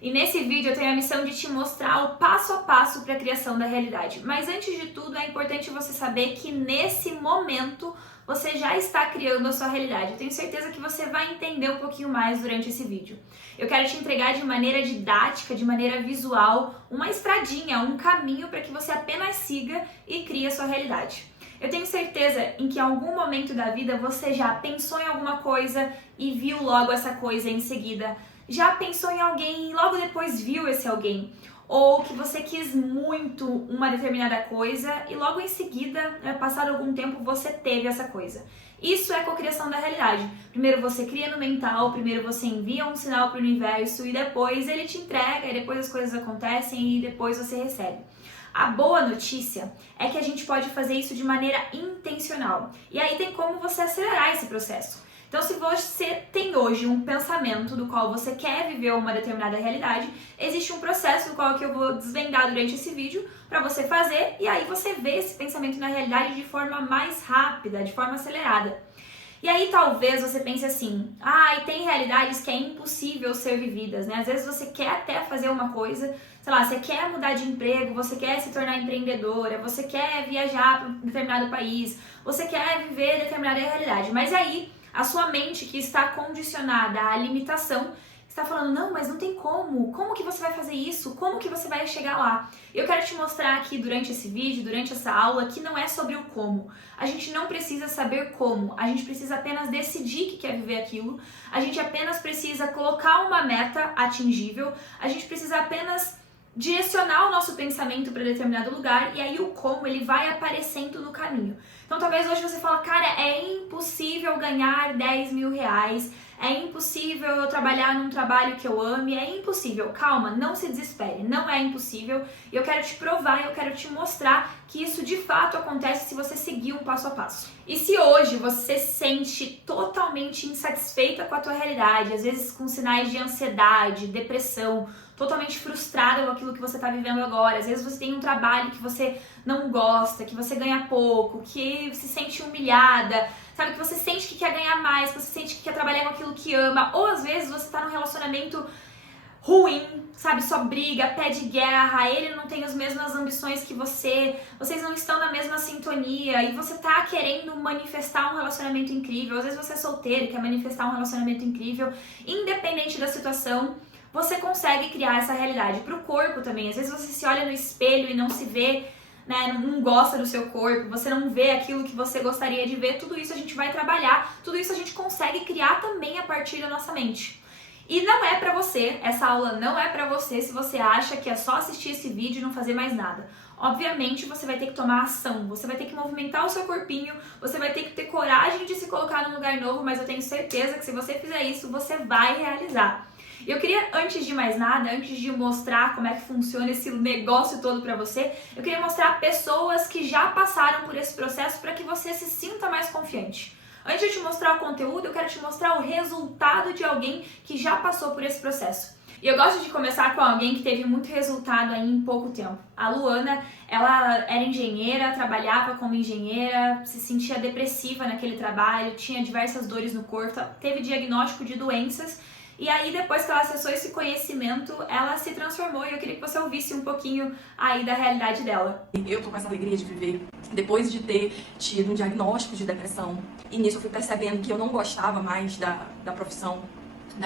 E nesse vídeo eu tenho a missão de te mostrar o passo a passo para a criação da realidade. Mas antes de tudo, é importante você saber que nesse momento você já está criando a sua realidade. Eu tenho certeza que você vai entender um pouquinho mais durante esse vídeo. Eu quero te entregar de maneira didática, de maneira visual, uma estradinha, um caminho para que você apenas siga e crie a sua realidade. Eu tenho certeza em que em algum momento da vida você já pensou em alguma coisa e viu logo essa coisa em seguida. Já pensou em alguém e logo depois viu esse alguém. Ou que você quis muito uma determinada coisa e logo em seguida, passado algum tempo, você teve essa coisa. Isso é cocriação da realidade. Primeiro você cria no mental, primeiro você envia um sinal para o universo e depois ele te entrega, e depois as coisas acontecem e depois você recebe. A boa notícia é que a gente pode fazer isso de maneira intencional. E aí tem como você acelerar esse processo. Então, se você tem hoje um pensamento do qual você quer viver uma determinada realidade, existe um processo do qual que eu vou desvendar durante esse vídeo para você fazer e aí você vê esse pensamento na realidade de forma mais rápida, de forma acelerada. E aí talvez você pense assim, e tem realidades que é impossível ser vividas, né? Às vezes você quer até fazer uma coisa, sei lá, você quer mudar de emprego, você quer se tornar empreendedora, você quer viajar para um determinado país, você quer viver determinada realidade, mas aí a sua mente que está condicionada à limitação está falando, não, mas não tem como que você vai fazer isso? Como que você vai chegar lá? Eu quero te mostrar aqui durante esse vídeo, durante essa aula, que não é sobre o como. A gente não precisa saber como, a gente precisa apenas decidir que quer viver aquilo, a gente apenas precisa colocar uma meta atingível, a gente precisa apenas direcionar o nosso pensamento para determinado lugar e aí o como ele vai aparecendo no caminho. Então talvez hoje você fala, cara, é impossível ganhar 10 mil reais, é impossível eu trabalhar num trabalho que eu ame, é impossível. Calma, não se desespere, não é impossível. Eu quero te provar, eu quero te mostrar que isso de fato acontece se você seguir um passo a passo. E se hoje você se sente totalmente insatisfeita com a tua realidade, às vezes com sinais de ansiedade, depressão, totalmente frustrada com aquilo que você está vivendo agora, às vezes você tem um trabalho que você não gosta, que você ganha pouco, que se sente humilhada, sabe, que você sente que quer ganhar mais, que você sente que quer trabalhar com aquilo que ama, ou às vezes você está num relacionamento ruim, sabe, só briga, pede guerra, ele não tem as mesmas ambições que você, vocês não estão na mesma sintonia e você tá querendo manifestar um relacionamento incrível, às vezes você é solteiro e quer manifestar um relacionamento incrível, independente da situação, você consegue criar essa realidade. Pro corpo também, às vezes você se olha no espelho e não se vê, né, não gosta do seu corpo, você não vê aquilo que você gostaria de ver, tudo isso a gente vai trabalhar, tudo isso a gente consegue criar também a partir da nossa mente. E não é pra você, essa aula não é pra você se você acha que é só assistir esse vídeo e não fazer mais nada. Obviamente você vai ter que tomar ação, você vai ter que movimentar o seu corpinho, você vai ter que ter coragem de se colocar num lugar novo, mas eu tenho certeza que se você fizer isso, você vai realizar. Eu queria, antes de mais nada, antes de mostrar como é que funciona esse negócio todo pra você, eu queria mostrar pessoas que já passaram por esse processo para que você se sinta mais confiante. Antes de te mostrar o conteúdo, eu quero te mostrar o resultado de alguém que já passou por esse processo. E eu gosto de começar com alguém que teve muito resultado aí em pouco tempo. A Luana, ela era engenheira, trabalhava como engenheira, se sentia depressiva naquele trabalho, tinha diversas dores no corpo, teve diagnóstico de doenças. E aí, depois que ela acessou esse conhecimento, ela se transformou e eu queria que você ouvisse um pouquinho aí da realidade dela. Eu tô com essa alegria de viver depois de ter tido um diagnóstico de depressão. E nisso eu fui percebendo que eu não gostava mais da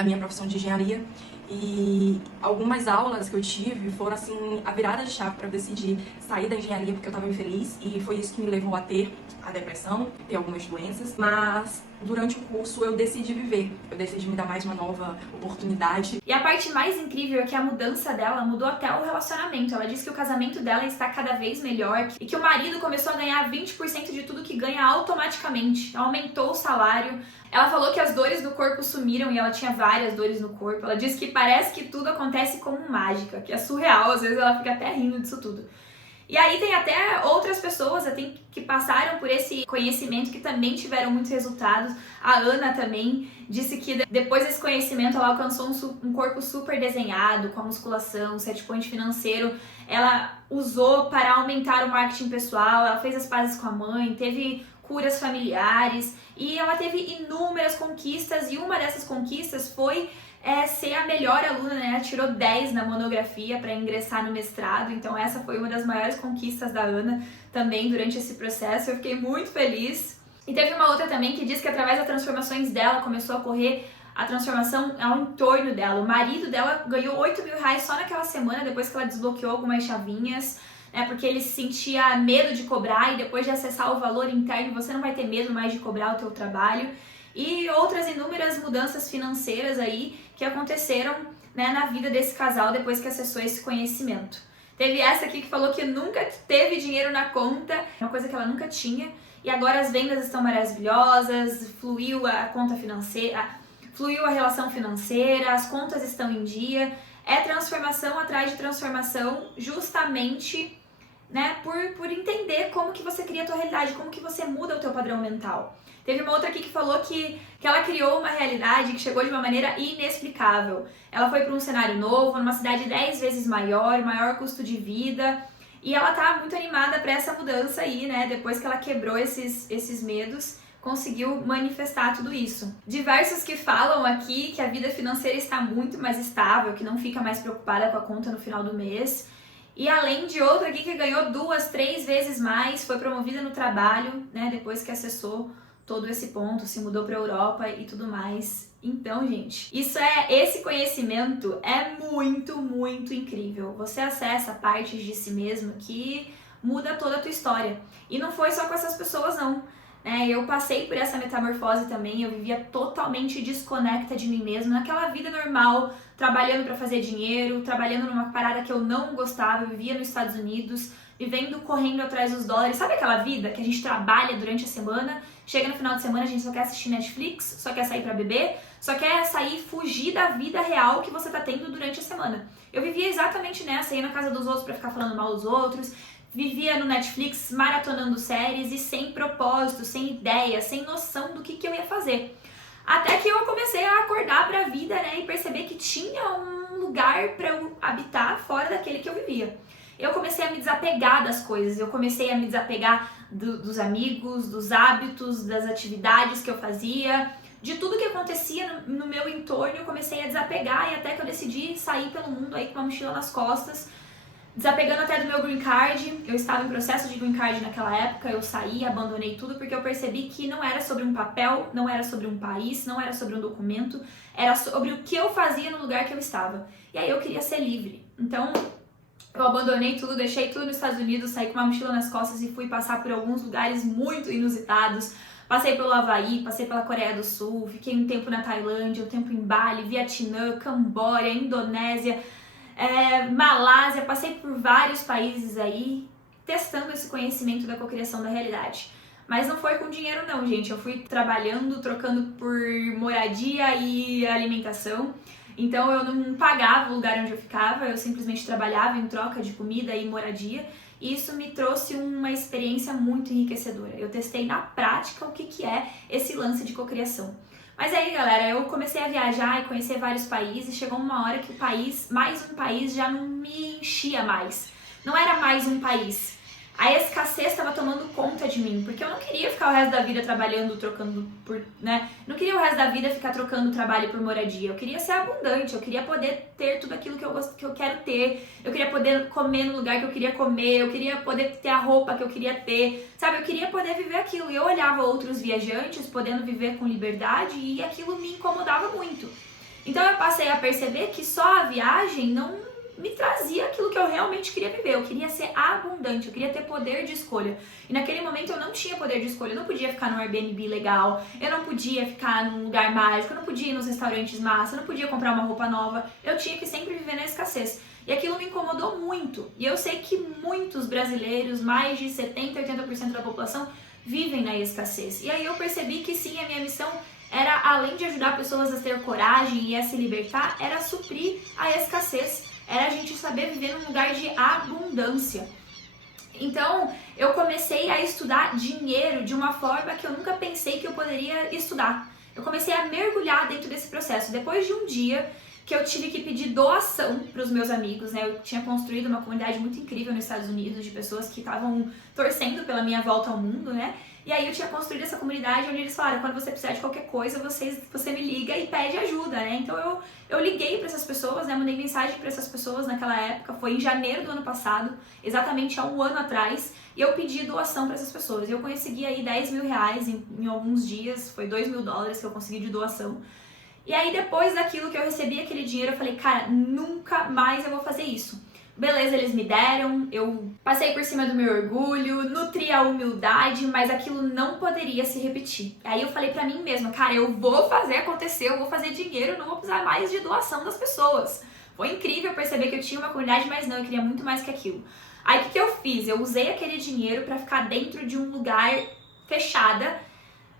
minha profissão de engenharia. E algumas aulas que eu tive foram assim a virada de chave para eu decidir sair da engenharia porque eu estava infeliz e foi isso que me levou a ter a depressão, ter algumas doenças, mas durante o curso eu decidi viver, eu decidi me dar mais uma nova oportunidade. E a parte mais incrível é que a mudança dela mudou até o relacionamento. Ela disse que o casamento dela está cada vez melhor e que o marido começou a ganhar 20% de tudo que ganha automaticamente, aumentou o salário. Ela falou que as dores do corpo sumiram e ela tinha várias dores no corpo. Ela disse que parece que tudo acontece como mágica, que é surreal, às vezes ela fica até rindo disso tudo. E aí tem até outras pessoas que passaram por esse conhecimento que também tiveram muitos resultados. A Ana também disse que depois desse conhecimento ela alcançou um corpo super desenhado, com a musculação, o set point financeiro. Ela usou para aumentar o marketing pessoal, ela fez as pazes com a mãe, teve curas familiares e ela teve inúmeras conquistas e uma dessas conquistas foi é ser a melhor aluna, né? Ela tirou 10 na monografia para ingressar no mestrado, então essa foi uma das maiores conquistas da Ana também durante esse processo. Eu fiquei muito feliz. E teve uma outra também que diz que através das transformações dela começou a correr a transformação ao entorno dela. O marido dela ganhou 8 mil reais só naquela semana, depois que ela desbloqueou algumas chavinhas, né, porque ele sentia medo de cobrar, e depois de acessar o valor interno você não vai ter medo mais de cobrar o teu trabalho. E outras inúmeras mudanças financeiras aí que aconteceram, né, na vida desse casal depois que acessou esse conhecimento. Teve essa aqui que falou que nunca teve dinheiro na conta, uma coisa que ela nunca tinha, e agora as vendas estão maravilhosas, fluiu a conta financeira, fluiu a relação financeira, as contas estão em dia. É transformação atrás de transformação, justamente, né, por entender como que você cria a tua realidade, como que você muda o teu padrão mental. Teve uma outra aqui que falou que ela criou uma realidade que chegou de uma maneira inexplicável. Ela foi para um cenário novo, numa cidade 10 vezes maior, maior custo de vida, e ela tá muito animada para essa mudança aí, né, depois que ela quebrou esses medos, conseguiu manifestar tudo isso. Diversos que falam aqui que a vida financeira está muito mais estável, que não fica mais preocupada com a conta no final do mês. E além de outra aqui que ganhou 2, 3 vezes mais, foi promovida no trabalho, né, depois que acessou todo esse ponto, se mudou para a Europa e tudo mais. Então, gente, esse conhecimento é muito, muito incrível. Você acessa partes de si mesmo que muda toda a tua história. E não foi só com essas pessoas, não. Eu passei por essa metamorfose também, eu vivia totalmente desconecta de mim mesma, naquela vida normal, trabalhando para fazer dinheiro, trabalhando numa parada que eu não gostava. Eu vivia nos Estados Unidos, vivendo, correndo atrás dos dólares. Sabe aquela vida que a gente trabalha durante a semana, chega no final de semana, a gente só quer assistir Netflix, só quer sair para beber, só quer sair, fugir da vida real que você tá tendo durante a semana. Eu vivia exatamente nessa, ia na casa dos outros para ficar falando mal dos outros, vivia no Netflix maratonando séries e sem propósito, sem ideia, sem noção do que eu ia fazer. Até que eu comecei a acordar para a vida, né, e perceber que tinha um lugar para eu habitar fora daquele que eu vivia. Eu comecei a me desapegar das coisas, eu comecei a me desapegar dos amigos, dos hábitos, das atividades que eu fazia, de tudo que acontecia no meu entorno. Eu comecei a desapegar, e até que eu decidi sair pelo mundo aí com uma mochila nas costas, desapegando até do meu green card. Eu estava em processo de green card naquela época, eu saí, abandonei tudo, porque eu percebi que não era sobre um papel, não era sobre um país, não era sobre um documento, era sobre o que eu fazia no lugar que eu estava. E aí eu queria ser livre. Então eu abandonei tudo, deixei tudo nos Estados Unidos, saí com uma mochila nas costas e fui passar por alguns lugares muito inusitados. Passei pelo Havaí, passei pela Coreia do Sul, fiquei um tempo na Tailândia, um tempo em Bali, Vietnã, Camboja, Indonésia, Malásia. Passei por vários países aí, testando esse conhecimento da cocriação da realidade. Mas não foi com dinheiro não, gente. Eu fui trabalhando, trocando por moradia e alimentação. Então eu não pagava o lugar onde eu ficava, eu simplesmente trabalhava em troca de comida e moradia. E isso me trouxe uma experiência muito enriquecedora. Eu testei na prática o que é esse lance de cocriação. Mas aí, galera, eu comecei a viajar e conhecer vários países. Chegou uma hora que mais um país já não me enchia mais. Não era mais um país. A escassez estava tomando conta de mim, porque eu não queria ficar o resto da vida trabalhando, trocando por, né? Não queria o resto da vida ficar trocando trabalho por moradia. Eu queria ser abundante, eu queria poder ter tudo aquilo que eu quero ter. Eu queria poder comer no lugar que eu queria comer, eu queria poder ter a roupa que eu queria ter, sabe? Eu queria poder viver aquilo. E eu olhava outros viajantes podendo viver com liberdade e aquilo me incomodava muito. Então eu passei a perceber que só a viagem não me trazia aquilo que eu realmente queria viver. Eu queria ser abundante, eu queria ter poder de escolha. E naquele momento eu não tinha poder de escolha. Eu não podia ficar num Airbnb legal, eu não podia ficar num lugar mágico, eu não podia ir nos restaurantes massa, eu não podia comprar uma roupa nova. Eu tinha que sempre viver na escassez. E aquilo me incomodou muito. E eu sei que muitos brasileiros, mais de 70%, 80% da população, vivem na escassez. E aí eu percebi que sim, a minha missão era, além de ajudar pessoas a ter coragem e a se libertar, era suprir a escassez. Era a gente saber viver num lugar de abundância. Então, eu comecei a estudar dinheiro de uma forma que eu nunca pensei que eu poderia estudar. Eu comecei a mergulhar dentro desse processo. Depois de um dia que eu tive que pedir doação para os meus amigos, né? Eu tinha construído uma comunidade muito incrível nos Estados Unidos de pessoas que estavam torcendo pela minha volta ao mundo, né? E aí eu tinha construído essa comunidade onde eles falaram, quando você precisar de qualquer coisa, você me liga e pede ajuda, né? Então eu liguei para essas pessoas, né? Mandei mensagem para essas pessoas naquela época, foi em janeiro do ano passado, exatamente há um ano atrás, e eu pedi doação para essas pessoas. E eu consegui aí 10 mil reais em alguns dias, foi 2 mil dólares que eu consegui de doação. E aí depois daquilo que eu recebi aquele dinheiro, eu falei, cara, nunca mais eu vou fazer isso. Beleza, eles me deram, eu passei por cima do meu orgulho, nutri a humildade, mas aquilo não poderia se repetir. Aí eu falei pra mim mesma, cara, eu vou fazer acontecer, eu vou fazer dinheiro, eu não vou precisar mais de doação das pessoas. Foi incrível perceber que eu tinha uma comunidade, mas não, eu queria muito mais que aquilo. Aí o que eu fiz? Eu usei aquele dinheiro pra ficar dentro de um lugar fechada,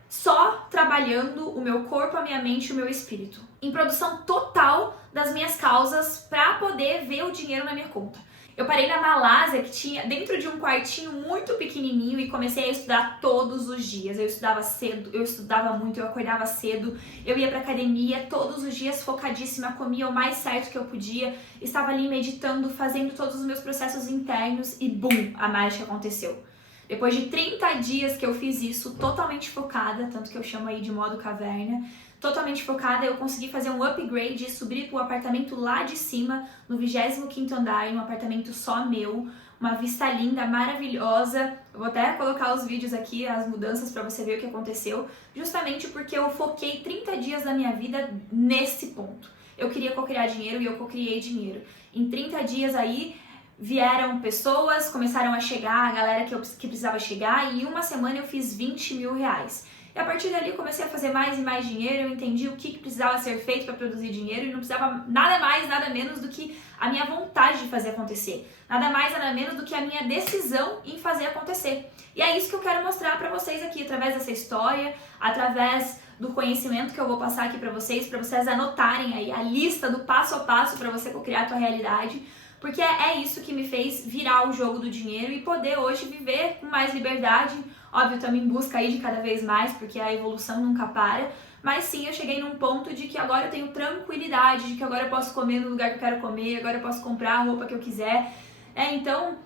só trabalhando o meu corpo, a minha mente e o meu espírito. Em produção total das minhas causas para poder ver o dinheiro na minha conta. Eu parei na Malásia, que tinha dentro de um quartinho muito pequenininho, e comecei a estudar todos os dias. Eu estudava cedo, eu estudava muito, eu acordava cedo, eu ia pra academia todos os dias focadíssima, comia o mais certo que eu podia, estava ali meditando, fazendo todos os meus processos internos e bum, a mágica aconteceu. Depois de 30 dias que eu fiz isso, totalmente focada, tanto que eu chamo aí de modo caverna, totalmente focada, eu consegui fazer um upgrade e subir pro apartamento lá de cima, no 25º andar, um apartamento só meu, uma vista linda, maravilhosa. Eu vou até colocar os vídeos aqui, as mudanças para você ver o que aconteceu, justamente porque eu foquei 30 dias da minha vida nesse ponto. Eu queria cocriar dinheiro e eu cocriei dinheiro. Em 30 dias aí, vieram pessoas, começaram a chegar, a galera que precisava chegar, e em uma semana eu fiz 20 mil reais. E a partir dali eu comecei a fazer mais e mais dinheiro, eu entendi o que precisava ser feito para produzir dinheiro e não precisava nada mais, nada menos do que a minha vontade de fazer acontecer. Nada mais, nada menos do que a minha decisão em fazer acontecer. E é isso que eu quero mostrar para vocês aqui, através dessa história, através do conhecimento que eu vou passar aqui para vocês anotarem aí a lista do passo a passo para você criar a tua realidade. Porque é isso que me fez virar o jogo do dinheiro e poder hoje viver com mais liberdade. Óbvio, também em busca aí de cada vez mais, porque a evolução nunca para. Mas sim, eu cheguei num ponto de que agora eu tenho tranquilidade, de que agora eu posso comer no lugar que eu quero comer, agora eu posso comprar a roupa que eu quiser. Então,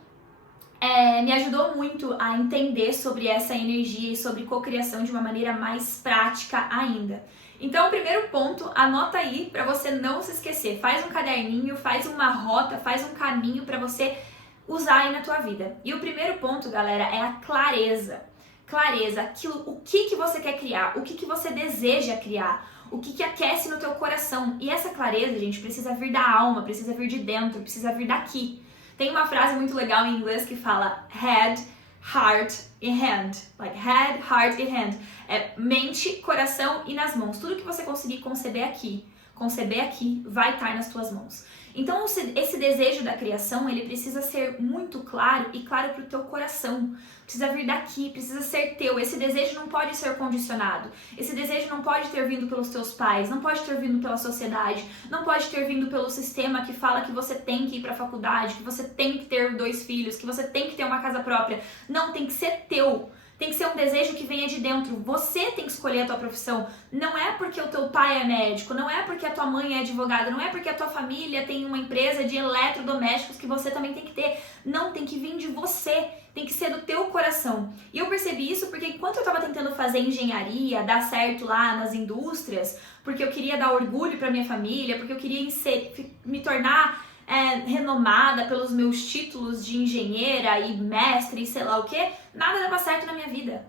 me ajudou muito a entender sobre essa energia e sobre cocriação de uma maneira mais prática ainda. Então, o primeiro ponto, anota aí para você não se esquecer. Faz um caderninho, faz uma rota, faz um caminho para você usar aí na tua vida. E o primeiro ponto, galera, é a clareza. Clareza, o que você quer criar, o que você deseja criar, o que aquece no teu coração. E essa clareza, gente, precisa vir da alma, precisa vir de dentro, precisa vir daqui. Tem uma frase muito legal em inglês que fala head, heart e hand. Like head, heart e hand. É mente, coração e nas mãos. Tudo que você conseguir conceber aqui, vai estar nas tuas mãos. Então, esse desejo da criação, ele precisa ser muito claro e claro para o teu coração. Precisa vir daqui, precisa ser teu. Esse desejo não pode ser condicionado. Esse desejo não pode ter vindo pelos teus pais, não pode ter vindo pela sociedade, não pode ter vindo pelo sistema que fala que você tem que ir para a faculdade, que você tem que ter 2 filhos, que você tem que ter uma casa própria. Não, tem que ser teu. Tem que ser um desejo que venha de dentro. Você tem que escolher a tua profissão. Não é porque o teu pai é médico, não é porque a tua mãe é advogada, não é porque a tua família tem uma empresa de eletrodomésticos que você também tem que ter. Não, tem que vir de você. Tem que ser do teu coração. E eu percebi isso porque enquanto eu estava tentando fazer engenharia, dar certo lá nas indústrias, porque eu queria dar orgulho para minha família, porque eu queria me tornar renomada pelos meus títulos de engenheira e mestre e sei lá o que, nada dava certo na minha vida.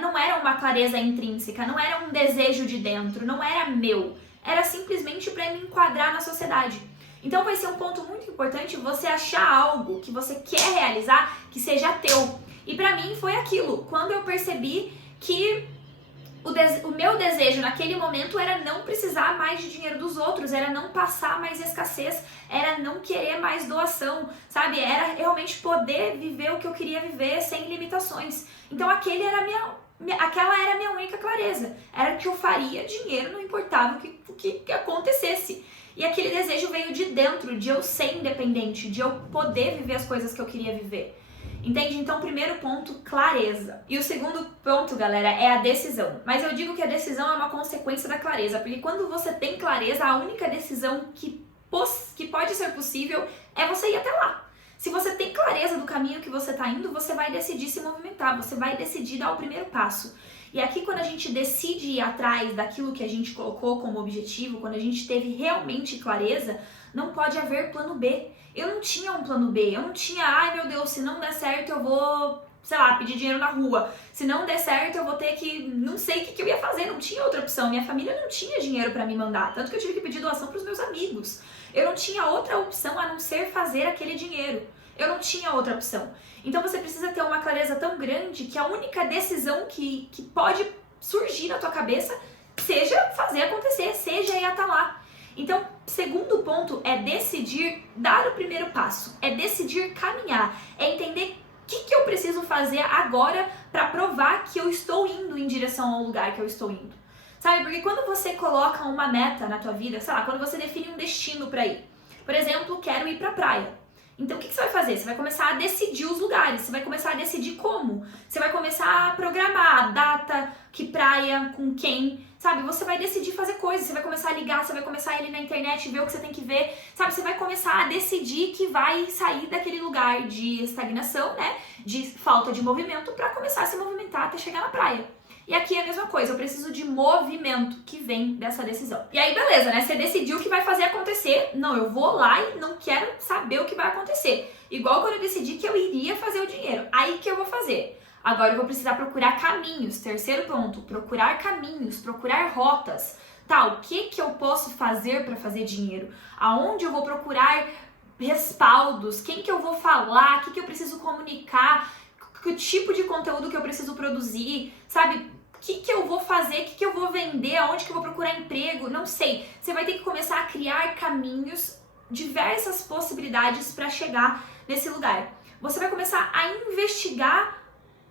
Não era uma clareza intrínseca, não era um desejo de dentro, não era meu. Era simplesmente para me enquadrar na sociedade. Então vai ser um ponto muito importante você achar algo que você quer realizar que seja teu. E para mim foi aquilo, quando eu percebi que o meu desejo naquele momento era não precisar mais de dinheiro dos outros, era não passar mais escassez, era não querer mais doação, sabe? Era realmente poder viver o que eu queria viver sem limitações. Então aquela era a minha única clareza, era que eu faria dinheiro, não importava o que acontecesse. E aquele desejo veio de dentro, de eu ser independente, de eu poder viver as coisas que eu queria viver. Entende? Então, primeiro ponto, clareza. E o segundo ponto, galera, é a decisão. Mas eu digo que a decisão é uma consequência da clareza, porque quando você tem clareza, a única decisão que pode ser possível é você ir até lá. Se você tem clareza do caminho que você está indo, você vai decidir se movimentar, você vai decidir dar o primeiro passo. E aqui, quando a gente decide ir atrás daquilo que a gente colocou como objetivo, quando a gente teve realmente clareza, não pode haver plano B. Eu não tinha um plano B, eu não tinha, ai meu Deus, se não der certo eu vou, sei lá, pedir dinheiro na rua. Se não der certo eu vou ter que, não sei o que eu ia fazer, não tinha outra opção. Minha família não tinha dinheiro para me mandar, tanto que eu tive que pedir doação para os meus amigos. Eu não tinha outra opção a não ser fazer aquele dinheiro. Eu não tinha outra opção. Então você precisa ter uma clareza tão grande que a única decisão que pode surgir na tua cabeça seja fazer acontecer, seja ir até lá. Então, segundo ponto é decidir dar o primeiro passo, é decidir caminhar, é entender o que eu preciso fazer agora para provar que eu estou indo em direção ao lugar que eu estou indo. Sabe, porque quando você coloca uma meta na tua vida, sei lá, quando você define um destino para ir, por exemplo, quero ir para a praia. Então, o que você vai fazer? Você vai começar a decidir os lugares, você vai começar a decidir como, você vai começar a programar a data, que praia, com quem, sabe? Você vai decidir fazer coisas, você vai começar a ligar, você vai começar a ir na internet, ver o que você tem que ver, sabe? Você vai começar a decidir que vai sair daquele lugar de estagnação, né? De falta de movimento, para começar a se movimentar até chegar na praia. E aqui é a mesma coisa, eu preciso de movimento que vem dessa decisão. E aí, beleza, né? Você decidiu o que vai fazer acontecer. Não, eu vou lá e não quero saber o que vai acontecer. Igual quando eu decidi que eu iria fazer o dinheiro. Aí que eu vou fazer? Agora eu vou precisar procurar caminhos. Terceiro ponto, procurar caminhos, procurar rotas. Tá, o que eu posso fazer para fazer dinheiro? Aonde eu vou procurar respaldos? Quem que eu vou falar? O que eu preciso comunicar? Que tipo de conteúdo que eu preciso produzir? Sabe? O que eu vou fazer, o que eu vou vender, aonde que eu vou procurar emprego, não sei. Você vai ter que começar a criar caminhos, diversas possibilidades para chegar nesse lugar. Você vai começar a investigar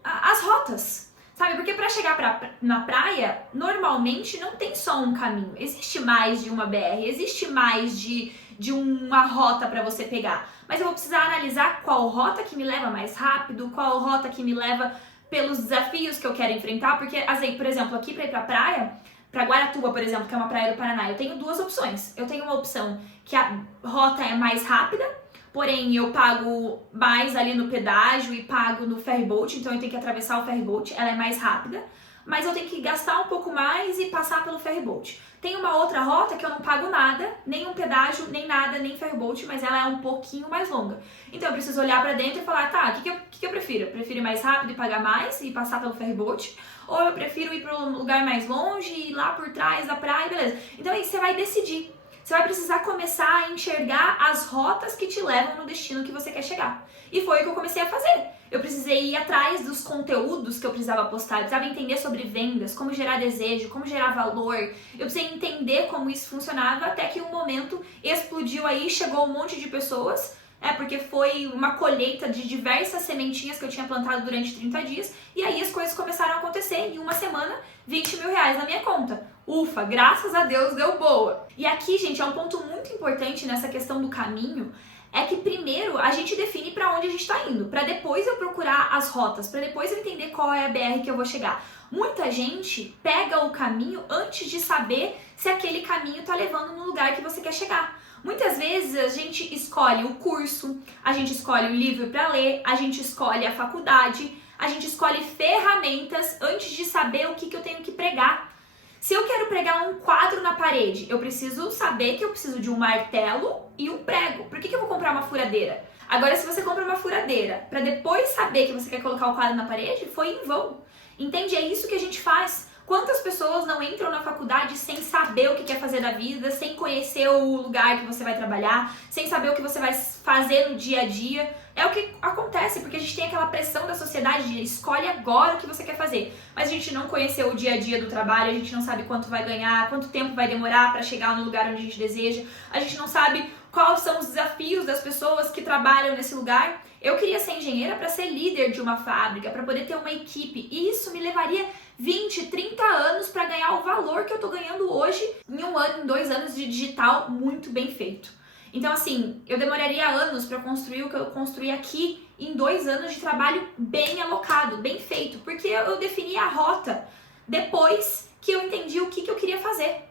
as rotas, sabe? Porque para chegar na praia, normalmente não tem só um caminho. Existe mais de uma BR, existe mais de uma rota para você pegar. Mas eu vou precisar analisar qual rota que me leva mais rápido, qual rota que me leva pelos desafios que eu quero enfrentar, porque, por exemplo, aqui para ir pra praia, pra Guaratuba, por exemplo, que é uma praia do Paraná, eu tenho duas opções. Eu tenho uma opção que a rota é mais rápida, porém eu pago mais ali no pedágio e pago no ferryboat, então eu tenho que atravessar o ferryboat, ela é mais rápida, mas eu tenho que gastar um pouco mais e passar pelo ferryboat. Tem uma outra rota que eu não pago nada, nem um pedágio, nem nada, nem ferryboat, mas ela é um pouquinho mais longa. Então eu preciso olhar pra dentro e falar, tá, o que eu prefiro? Eu prefiro ir mais rápido e pagar mais e passar pelo ferryboat? Ou eu prefiro ir para um lugar mais longe e ir lá por trás da praia, beleza? Então aí você vai decidir. Você vai precisar começar a enxergar as rotas que te levam no destino que você quer chegar. E foi o que eu comecei a fazer. Eu precisei ir atrás dos conteúdos que eu precisava postar, eu precisava entender sobre vendas, como gerar desejo, como gerar valor. Eu precisei entender como isso funcionava até que um momento explodiu aí, chegou um monte de pessoas, porque foi uma colheita de diversas sementinhas que eu tinha plantado durante 30 dias, e aí as coisas começaram a acontecer. Em uma semana, 20 mil reais na minha conta. Ufa, graças a Deus deu boa. E aqui, gente, é um ponto muito importante nessa questão do caminho, é que primeiro a gente define para onde a gente está indo, para depois eu procurar as rotas, para depois eu entender qual é a BR que eu vou chegar. Muita gente pega o caminho antes de saber se aquele caminho está levando no lugar que você quer chegar. Muitas vezes a gente escolhe o curso, a gente escolhe o livro para ler, a gente escolhe a faculdade, a gente escolhe ferramentas antes de saber o que eu tenho que pregar. Se eu quero pregar um quadro na parede, eu preciso saber que eu preciso de um martelo e um prego. Por que eu vou comprar uma furadeira? Agora, se você compra uma furadeira para depois saber que você quer colocar o quadro na parede, foi em vão. Entende? É isso que a gente faz. Quantas pessoas não entram na faculdade sem saber o que quer fazer da vida, sem conhecer o lugar que você vai trabalhar, sem saber o que você vai fazer no dia a dia? É o que acontece, porque a gente tem aquela pressão da sociedade de escolhe agora o que você quer fazer. Mas a gente não conheceu o dia a dia do trabalho, a gente não sabe quanto vai ganhar, quanto tempo vai demorar para chegar no lugar onde a gente deseja, a gente não sabe quais são os desafios das pessoas que trabalham nesse lugar. Eu queria ser engenheira para ser líder de uma fábrica, para poder ter uma equipe, e isso me levaria 20, 30 anos para ganhar o valor que eu tô ganhando hoje em 1 ano, em 2 anos de digital muito bem feito. Então, assim, eu demoraria anos para construir o que eu construí aqui em 2 anos de trabalho bem alocado, bem feito, porque eu defini a rota depois que eu entendi o que eu queria fazer.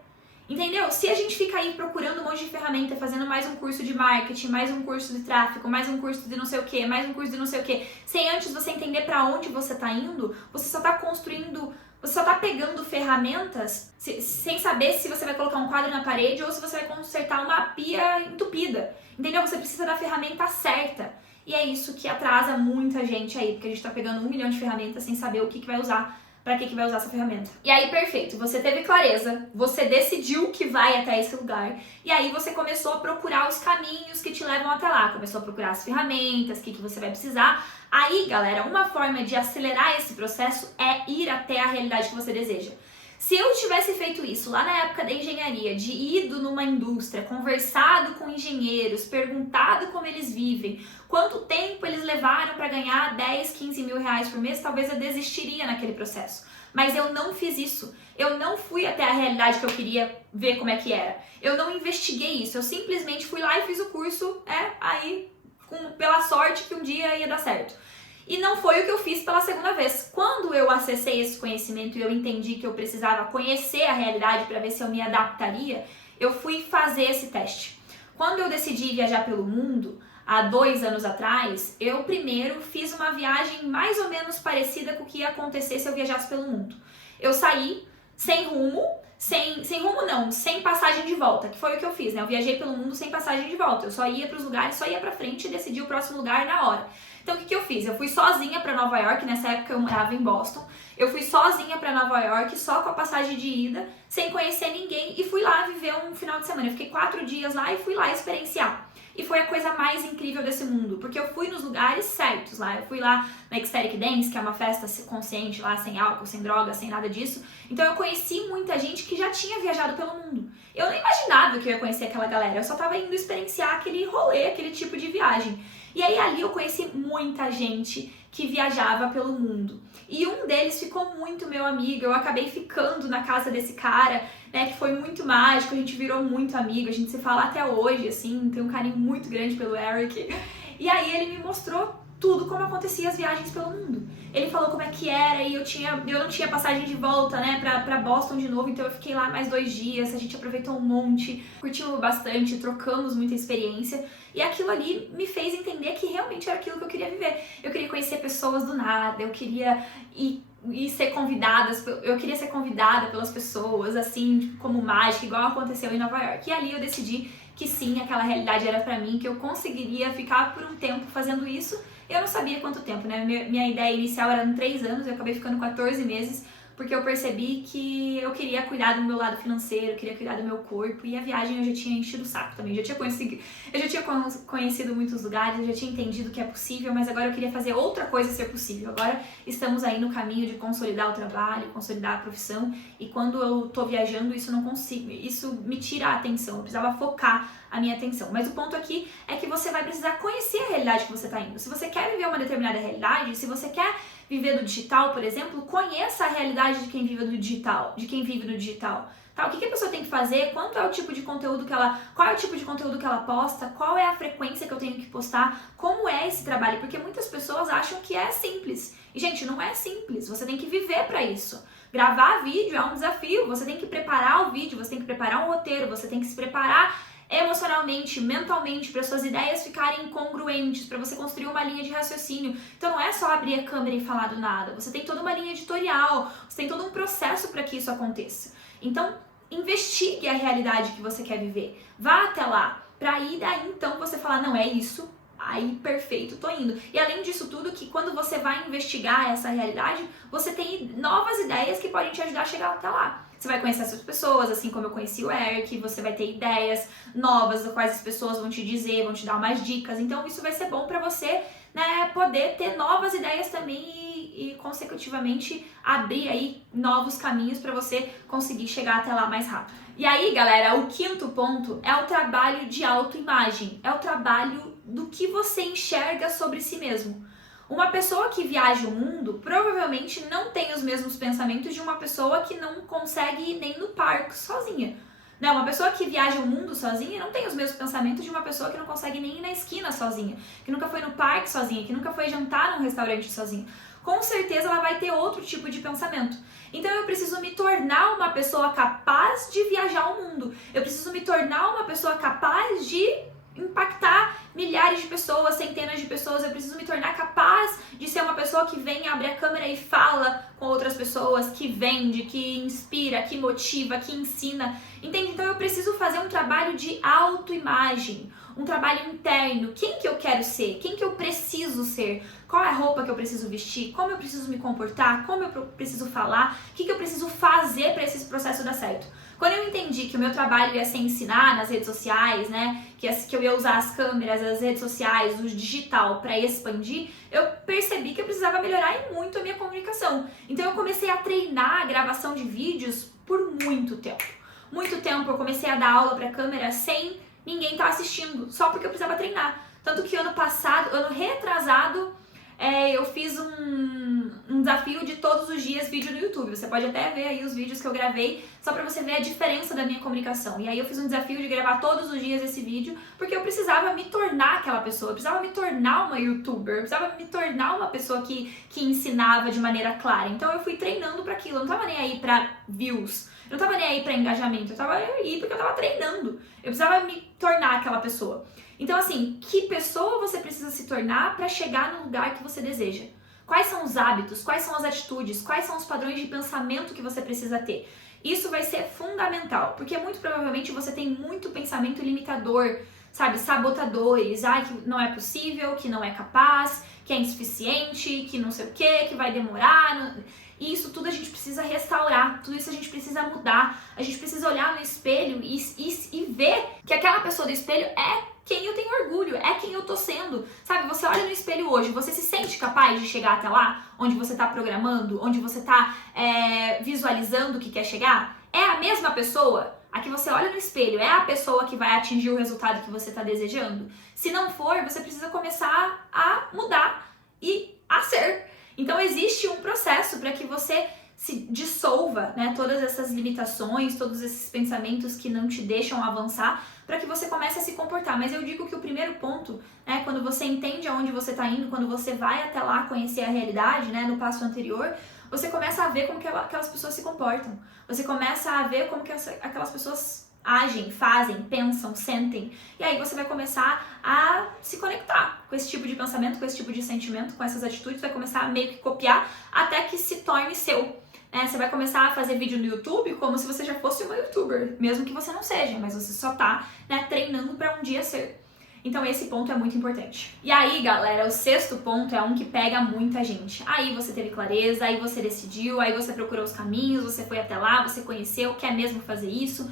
Entendeu? Se a gente fica aí procurando um monte de ferramenta, fazendo mais um curso de marketing, mais um curso de tráfego, mais um curso de não sei o que, mais um curso de não sei o que, sem antes você entender para onde você tá indo, você só tá construindo, você só tá pegando ferramentas sem saber se você vai colocar um quadro na parede ou se você vai consertar uma pia entupida. Entendeu? Você precisa da ferramenta certa. E é isso que atrasa muita gente aí, porque a gente tá pegando 1 milhão de ferramentas sem saber o que vai usar. Pra que vai usar essa ferramenta? E aí, perfeito, você teve clareza, você decidiu que vai até esse lugar, e aí você começou a procurar os caminhos que te levam até lá, começou a procurar as ferramentas, o que você vai precisar. Aí, galera, uma forma de acelerar esse processo é ir até a realidade que você deseja. Se eu tivesse feito isso lá na época da engenharia, de ido numa indústria, conversado com engenheiros, perguntado como eles vivem, quanto tempo eles levaram para ganhar 10, 15 mil reais por mês, talvez eu desistiria naquele processo. Mas eu não fiz isso. Eu não fui até a realidade que eu queria ver como é que era. Eu não investiguei isso. Eu simplesmente fui lá e fiz o curso, pela sorte que um dia ia dar certo. E não foi o que eu fiz pela segunda vez. Quando eu acessei esse conhecimento e eu entendi que eu precisava conhecer a realidade para ver se eu me adaptaria, eu fui fazer esse teste. Quando eu decidi viajar pelo mundo, há 2 anos atrás, eu primeiro fiz uma viagem mais ou menos parecida com o que ia acontecer se eu viajasse pelo mundo. Eu saí sem rumo, sem passagem de volta, que foi o que eu fiz, né? Eu viajei pelo mundo sem passagem de volta. Eu só ia para os lugares, só ia para frente e decidi o próximo lugar na hora. Então, o que eu fiz? Eu fui sozinha para Nova York, nessa época eu morava em Boston. Eu fui sozinha para Nova York, só com a passagem de ida, sem conhecer ninguém, e fui lá viver um final de semana. Eu fiquei 4 dias lá e fui lá experienciar. E foi a coisa mais incrível desse mundo, porque eu fui nos lugares certos lá. Eu fui lá na Ecstatic Dance, que é uma festa consciente lá, sem álcool, sem droga, sem nada disso. Então eu conheci muita gente que já tinha viajado pelo mundo. Eu não imaginava que eu ia conhecer aquela galera, eu só tava indo experienciar aquele rolê, aquele tipo de viagem. E aí ali eu conheci muita gente que viajava pelo mundo. E um deles ficou muito meu amigo, eu acabei ficando na casa desse cara, né, que foi muito mágico, a gente virou muito amigo, a gente se fala até hoje, assim, tem um carinho muito grande pelo Eric. E aí ele me mostrou tudo como acontecia as viagens pelo mundo. Ele falou como é que era e eu não tinha passagem de volta, né, pra Boston de novo, então eu fiquei lá mais 2 dias, a gente aproveitou um monte, curtimos bastante, trocamos muita experiência e aquilo ali me fez entender que realmente era aquilo que eu queria viver. Eu queria conhecer pessoas do nada, eu queria ser eu queria ser convidada pelas pessoas, assim, como mágica, igual aconteceu em Nova York. E ali eu decidi que sim, aquela realidade era pra mim, que eu conseguiria ficar por um tempo fazendo isso. Eu não sabia quanto tempo, né? Minha ideia inicial era em 3 anos, eu acabei ficando 14 meses, porque eu percebi que eu queria cuidar do meu lado financeiro, eu queria cuidar do meu corpo, e a viagem eu já tinha enchido o saco também. Eu já tinha conhecido muitos lugares, eu já tinha entendido que é possível, mas agora eu queria fazer outra coisa ser possível. Agora estamos aí no caminho de consolidar o trabalho, consolidar a profissão, e quando eu tô viajando, isso me tira a atenção, eu precisava focar a minha atenção. Mas o ponto aqui é que você vai precisar conhecer a realidade que você está indo. Se você quer viver uma determinada realidade, se você quer viver do digital, por exemplo, conheça a realidade de quem vive do digital, Tá? O que a pessoa tem que fazer, qual é o tipo de conteúdo que ela posta, qual é a frequência que eu tenho que postar, como é esse trabalho, porque muitas pessoas acham que é simples. E, gente, não é simples, você tem que viver para isso. Gravar vídeo é um desafio, você tem que preparar o vídeo, você tem que preparar um roteiro, você tem que se preparar emocionalmente, mentalmente, para suas ideias ficarem congruentes, para você construir uma linha de raciocínio. Então não é só abrir a câmera e falar do nada, você tem toda uma linha editorial, você tem todo um processo para que isso aconteça. Então investigue a realidade que você quer viver, vá até lá, para aí daí então você falar, não, é isso, aí perfeito, tô indo. E além disso tudo, que quando você vai investigar essa realidade, você tem novas ideias que podem te ajudar a chegar até lá. Você vai conhecer essas pessoas, assim como eu conheci o Eric, você vai ter ideias novas, das quais as pessoas vão te dizer, vão te dar mais dicas. Então isso vai ser bom pra você, né, poder ter novas ideias também e consecutivamente abrir aí novos caminhos pra você conseguir chegar até lá mais rápido. E aí, galera, o 5º ponto é o trabalho de autoimagem, é o trabalho do que você enxerga sobre si mesmo. Uma pessoa que viaja o mundo provavelmente não tem os mesmos pensamentos de uma pessoa que não consegue ir nem no parque sozinha. Né? Uma pessoa que viaja o mundo sozinha não tem os mesmos pensamentos de uma pessoa que não consegue nem ir na esquina sozinha, que nunca foi no parque sozinha, que nunca foi jantar num restaurante sozinha. Com certeza ela vai ter outro tipo de pensamento. Então eu preciso me tornar uma pessoa capaz de viajar o mundo. Eu preciso me tornar uma pessoa capaz de impactar milhares de pessoas, centenas de pessoas. Eu preciso me tornar capaz de ser uma pessoa que vem, abre a câmera e fala com outras pessoas, que vende, que inspira, que motiva, que ensina. Entende? Então eu preciso fazer um trabalho de autoimagem, um trabalho interno. Quem que eu quero ser? Quem que eu preciso ser? Qual é a roupa que eu preciso vestir? Como eu preciso me comportar? Como eu preciso falar? O que eu preciso fazer para esse processo dar certo? Quando eu entendi que o meu trabalho ia ser ensinar nas redes sociais, né, que eu ia usar as câmeras, as redes sociais, o digital para expandir, eu percebi que eu precisava melhorar muito a minha comunicação. Então eu comecei a treinar a gravação de vídeos por muito tempo. Muito tempo eu comecei a dar aula para câmera sem ninguém estar assistindo, só porque eu precisava treinar. Tanto que ano retrasado, eu fiz um desafio de todos os dias vídeo no YouTube. Você pode até ver aí os vídeos que eu gravei, só pra você ver a diferença da minha comunicação. E aí eu fiz um desafio de gravar todos os dias esse vídeo, porque eu precisava me tornar aquela pessoa, eu precisava me tornar uma YouTuber, eu precisava me tornar uma pessoa que ensinava de maneira clara. Então eu fui treinando pra aquilo, eu não tava nem aí pra views, eu não tava nem aí pra engajamento, eu tava aí porque eu tava treinando. Eu precisava me tornar aquela pessoa. Então, assim, que pessoa você precisa se tornar para chegar no lugar que você deseja? Quais são os hábitos? Quais são as atitudes? Quais são os padrões de pensamento que você precisa ter? Isso vai ser fundamental, porque muito provavelmente você tem muito pensamento limitador, sabe? Sabotadores, que não é possível, que não é capaz, que é insuficiente, que não sei o que vai demorar. E isso tudo a gente precisa restaurar, tudo isso a gente precisa mudar. A gente precisa olhar no espelho e ver que aquela pessoa do espelho é quem eu tenho orgulho, é quem eu tô sendo. Sabe, você olha no espelho hoje, você se sente capaz de chegar até lá? Onde você tá programando, onde você tá visualizando o que quer chegar? É a mesma pessoa? A que você olha no espelho é a pessoa que vai atingir o resultado que você tá desejando? Se não for, você precisa começar a mudar e a ser. Então existe um processo para que você se dissolva, né, todas essas limitações, todos esses pensamentos que não te deixam avançar, para que você comece a se comportar. Mas eu digo que o primeiro ponto, né, quando você entende aonde você está indo, quando você vai até lá conhecer a realidade, né, no passo anterior, você começa a ver como que aquelas pessoas se comportam. Você começa a ver como que aquelas pessoas agem, fazem, pensam, sentem. E aí você vai começar a se conectar com esse tipo de pensamento, com esse tipo de sentimento, com essas atitudes, vai começar a meio que copiar até que se torne seu. Você vai começar a fazer vídeo no YouTube como se você já fosse uma YouTuber, mesmo que você não seja, mas você só tá, né, treinando para um dia ser. Então esse ponto é muito importante. E aí, galera, o sexto ponto é um que pega muita gente. Aí você teve clareza, aí você decidiu, aí você procurou os caminhos, você foi até lá, você conheceu, quer mesmo fazer isso,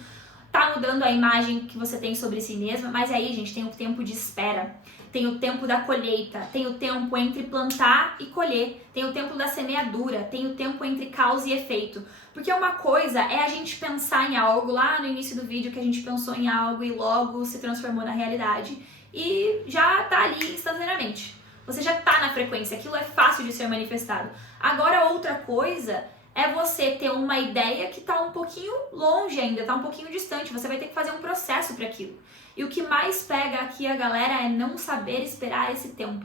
tá mudando a imagem que você tem sobre si mesma, mas aí, gente, tem o tempo de espera. Tem o tempo da colheita, tem o tempo entre plantar e colher, tem o tempo da semeadura, tem o tempo entre causa e efeito. Porque uma coisa é a gente pensar em algo lá no início do vídeo, que a gente pensou em algo e logo se transformou na realidade e já tá ali instantaneamente. Você já tá na frequência, aquilo é fácil de ser manifestado. Agora outra coisa é você ter uma ideia que tá um pouquinho longe ainda, tá um pouquinho distante, você vai ter que fazer um processo para aquilo. E o que mais pega aqui a galera é não saber esperar esse tempo.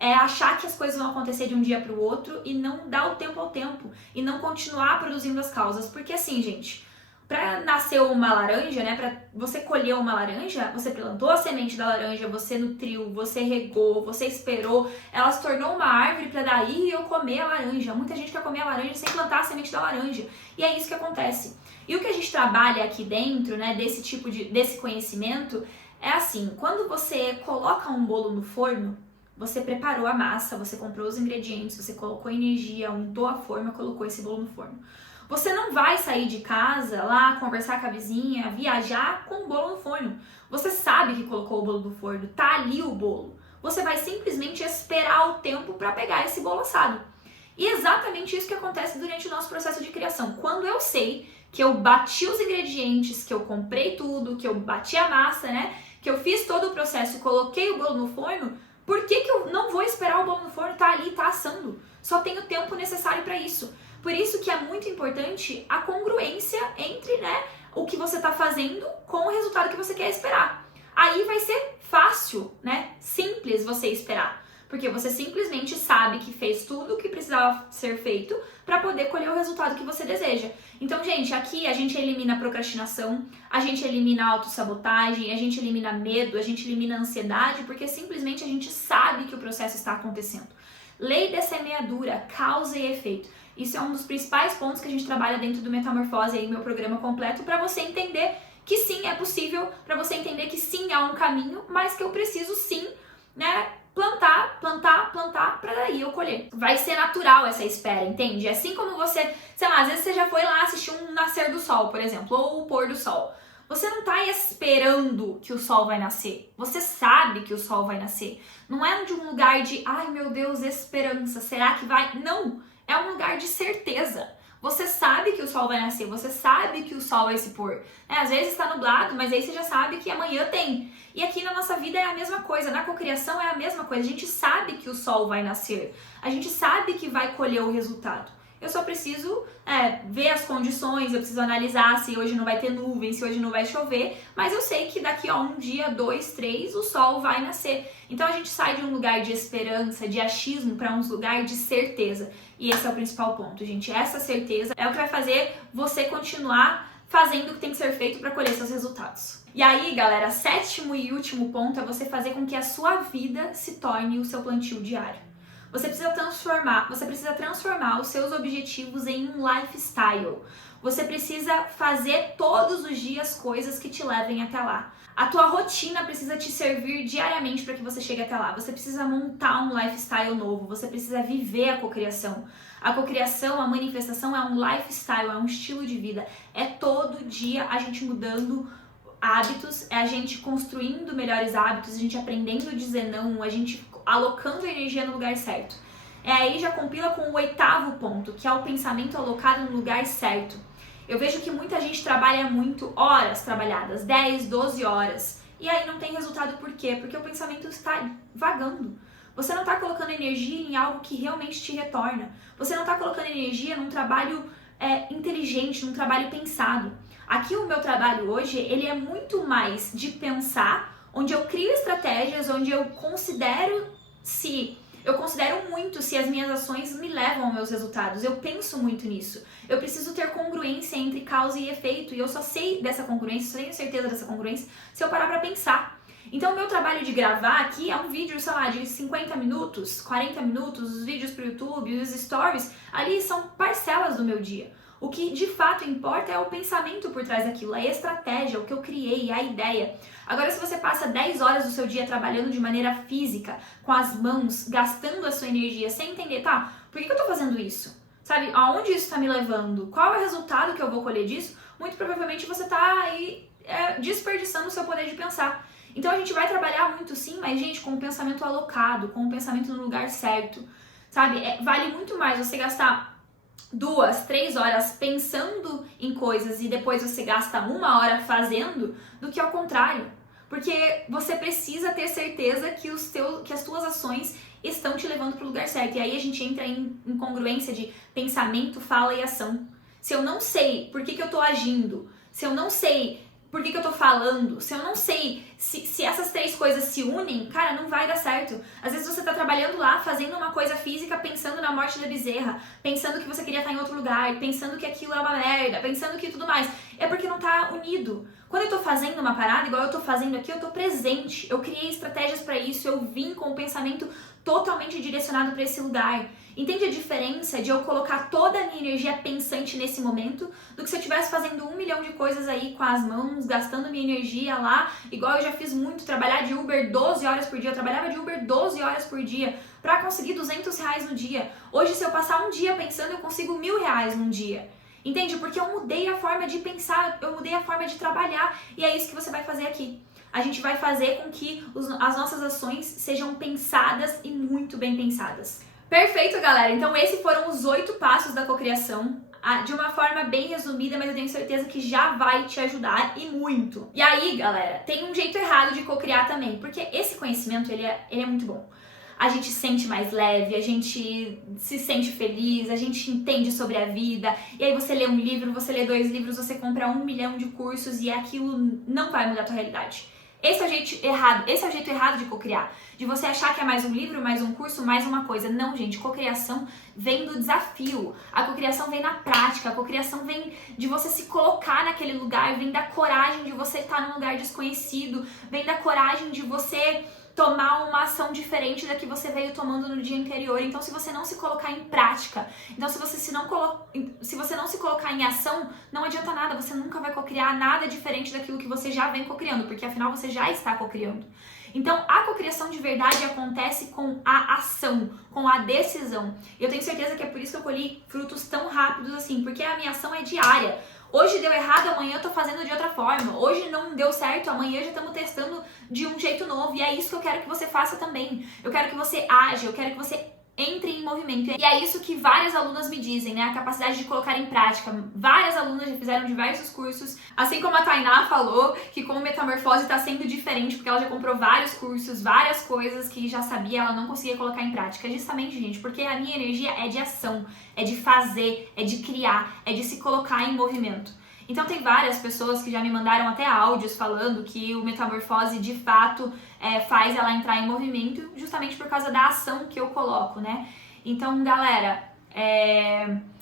É achar que as coisas vão acontecer de um dia para o outro e não dar o tempo ao tempo. E não continuar produzindo as causas. Porque assim, gente, para nascer uma laranja, né, para você colher uma laranja, você plantou a semente da laranja, você nutriu, você regou, você esperou, ela se tornou uma árvore para daí eu comer a laranja. Muita gente quer comer a laranja sem plantar a semente da laranja. E é isso que acontece. E o que a gente trabalha aqui dentro, né, desse conhecimento, é assim, quando você coloca um bolo no forno, você preparou a massa, você comprou os ingredientes, você colocou energia, untou a forma, colocou esse bolo no forno. Você não vai sair de casa lá, conversar com a vizinha, viajar com o bolo no forno. Você sabe que colocou o bolo no forno, tá ali o bolo. Você vai simplesmente esperar o tempo para pegar esse bolo assado. E é exatamente isso que acontece durante o nosso processo de criação. Quando eu sei que eu bati os ingredientes, que eu comprei tudo, que eu bati a massa, né? Que eu fiz todo o processo, coloquei o bolo no forno, por que eu não vou esperar o bolo no forno? Tá ali, tá assando. Só tem o tempo necessário para isso. Por isso que é muito importante a congruência entre, né, o que você está fazendo com o resultado que você quer esperar. Aí vai ser fácil, né? Simples você esperar. Porque você simplesmente sabe que fez tudo o que precisava ser feito para poder colher o resultado que você deseja. Então, gente, aqui a gente elimina a procrastinação, a gente elimina a autossabotagem, a gente elimina medo, a gente elimina a ansiedade, porque simplesmente a gente sabe que o processo está acontecendo. Lei da semeadura, causa e efeito. Isso é um dos principais pontos que a gente trabalha dentro do Metamorfose, aí, meu programa completo, para você entender que sim, é possível, para você entender que sim, há um caminho, mas que eu preciso sim, né, plantar, para daí eu colher. Vai ser natural essa espera, entende? Assim como você, sei lá, às vezes você já foi lá assistir um nascer do sol, por exemplo, ou o pôr do sol. Você não tá esperando que o sol vai nascer. Você sabe que o sol vai nascer. Não é de um lugar de, ai meu Deus, esperança, será que vai? Não, é um lugar de certeza. Você sabe que o sol vai nascer, você sabe que o sol vai se pôr. Às vezes está nublado, mas aí você já sabe que amanhã tem. E aqui na nossa vida é a mesma coisa, na cocriação é a mesma coisa. A gente sabe que o sol vai nascer, a gente sabe que vai colher o resultado. Eu só preciso ver as condições, eu preciso analisar se hoje não vai ter nuvem, se hoje não vai chover, mas eu sei que daqui a um dia, 2, 3, o sol vai nascer. Então a gente sai de um lugar de esperança, de achismo, para um lugar de certeza. E esse é o principal ponto, gente. Essa certeza é o que vai fazer você continuar fazendo o que tem que ser feito para colher seus resultados. E aí, galera, sétimo e último ponto é você fazer com que a sua vida se torne o seu plantio diário. Você precisa transformar os seus objetivos em um lifestyle. Você precisa fazer todos os dias coisas que te levem até lá. A tua rotina precisa te servir diariamente para que você chegue até lá. Você precisa montar um lifestyle novo, você precisa viver a cocriação. A cocriação, a manifestação é um lifestyle, é um estilo de vida. É todo dia a gente mudando hábitos, é a gente construindo melhores hábitos, a gente aprendendo a dizer não, a gente alocando a energia no lugar certo. Aí já compila com o 8º ponto, que é o pensamento alocado no lugar certo. Eu vejo que muita gente trabalha muito, horas trabalhadas, 10, 12 horas, e aí não tem resultado. Por quê? Porque o pensamento está vagando. Você não está colocando energia em algo que realmente te retorna. Você não está colocando energia num trabalho inteligente, num trabalho pensado. Aqui o meu trabalho hoje, ele é muito mais de pensar, onde eu crio estratégias, onde eu considero muito se as minhas ações me levam aos meus resultados. Eu penso muito nisso. Eu preciso ter congruência entre causa e efeito. E eu só sei dessa congruência, só tenho certeza dessa congruência, se eu parar pra pensar. Então, o meu trabalho de gravar aqui é um vídeo, sei lá, de 50 minutos, 40 minutos, os vídeos pro YouTube, os stories, ali são parcelas do meu dia. O que de fato importa é o pensamento por trás daquilo, a estratégia, o que eu criei, a ideia. Agora, se você passa 10 horas do seu dia trabalhando de maneira física, com as mãos, gastando a sua energia, sem entender, tá, por que eu tô fazendo isso? Sabe, aonde isso tá me levando? Qual é o resultado que eu vou colher disso? Muito provavelmente você tá aí desperdiçando o seu poder de pensar. Então a gente vai trabalhar muito sim, mas gente, com o pensamento alocado, com o pensamento no lugar certo, sabe? Vale muito mais você gastar 2, 3 horas pensando em coisas e depois você gasta 1 hora fazendo, do que ao contrário. Porque você precisa ter certeza que as tuas ações estão te levando para o lugar certo. E aí a gente entra em congruência de pensamento, fala e ação. Se eu não sei por que eu tô agindo, se eu não sei por que eu tô falando, se eu não sei se essas 3 coisas se unem, cara, não vai dar certo. Às vezes você tá trabalhando lá, fazendo uma coisa física, pensando na morte da bezerra, pensando que você queria estar em outro lugar, pensando que aquilo é uma merda, pensando que tudo mais. É porque não tá unido. Quando eu tô fazendo uma parada, igual eu tô fazendo aqui, eu tô presente. Eu criei estratégias pra isso, eu vim com o pensamento totalmente direcionado pra esse lugar. Entende a diferença de eu colocar toda a minha energia pensante nesse momento do que se eu estivesse fazendo 1 milhão de coisas aí com as mãos, gastando minha energia lá, igual eu já fiz muito, trabalhar de Uber 12 horas por dia. Eu trabalhava de Uber 12 horas por dia pra conseguir R$200 no dia. Hoje, se eu passar um dia pensando, eu consigo R$1.000 num dia. Entende? Porque eu mudei a forma de pensar, eu mudei a forma de trabalhar, e é isso que você vai fazer aqui. A gente vai fazer com que as nossas ações sejam pensadas e muito bem pensadas. Perfeito, galera! Então esses foram os 8 passos da cocriação, de uma forma bem resumida, mas eu tenho certeza que já vai te ajudar e muito. E aí, galera, tem um jeito errado de cocriar também, porque esse conhecimento, ele é muito bom. a gente se sente mais leve, a gente se sente feliz, a gente entende sobre a vida. E aí você lê um livro, você lê 2 livros, você compra 1 milhão de cursos e aquilo não vai mudar a tua realidade. Esse é o jeito errado de cocriar. De você achar que é mais um livro, mais um curso, mais uma coisa. Não, gente, cocriação vem do desafio. A cocriação vem na prática, a cocriação vem de você se colocar naquele lugar, vem da coragem de você estar num lugar desconhecido, vem da coragem de você tomar uma ação diferente da que você veio tomando no dia anterior. Então, se você não se colocar em prática, então se você não se colocar em ação, não adianta nada, você nunca vai cocriar nada diferente daquilo que você já vem cocriando, porque afinal você já está cocriando. Então, a cocriação de verdade acontece com a ação, com a decisão. E eu tenho certeza que é por isso que eu colhi frutos tão rápidos assim, porque a minha ação é diária. Hoje deu errado, amanhã eu tô fazendo de outra forma. Hoje não deu certo, amanhã já estamos testando de um jeito novo. E é isso que eu quero que você faça também. Eu quero que você age, eu quero que você entre em movimento. E é isso que várias alunas me dizem, né? A capacidade de colocar em prática. Várias alunas já fizeram diversos cursos. Assim como a Tainá falou, que com o Metamorfose tá sendo diferente, porque ela já comprou vários cursos, várias coisas que já sabia, ela não conseguia colocar em prática. Justamente, gente, porque a minha energia é de ação, é de fazer, é de criar, é de se colocar em movimento. Então tem várias pessoas que já me mandaram até áudios falando que o Metamorfose de fato faz ela entrar em movimento justamente por causa da ação que eu coloco, né? Então, galera,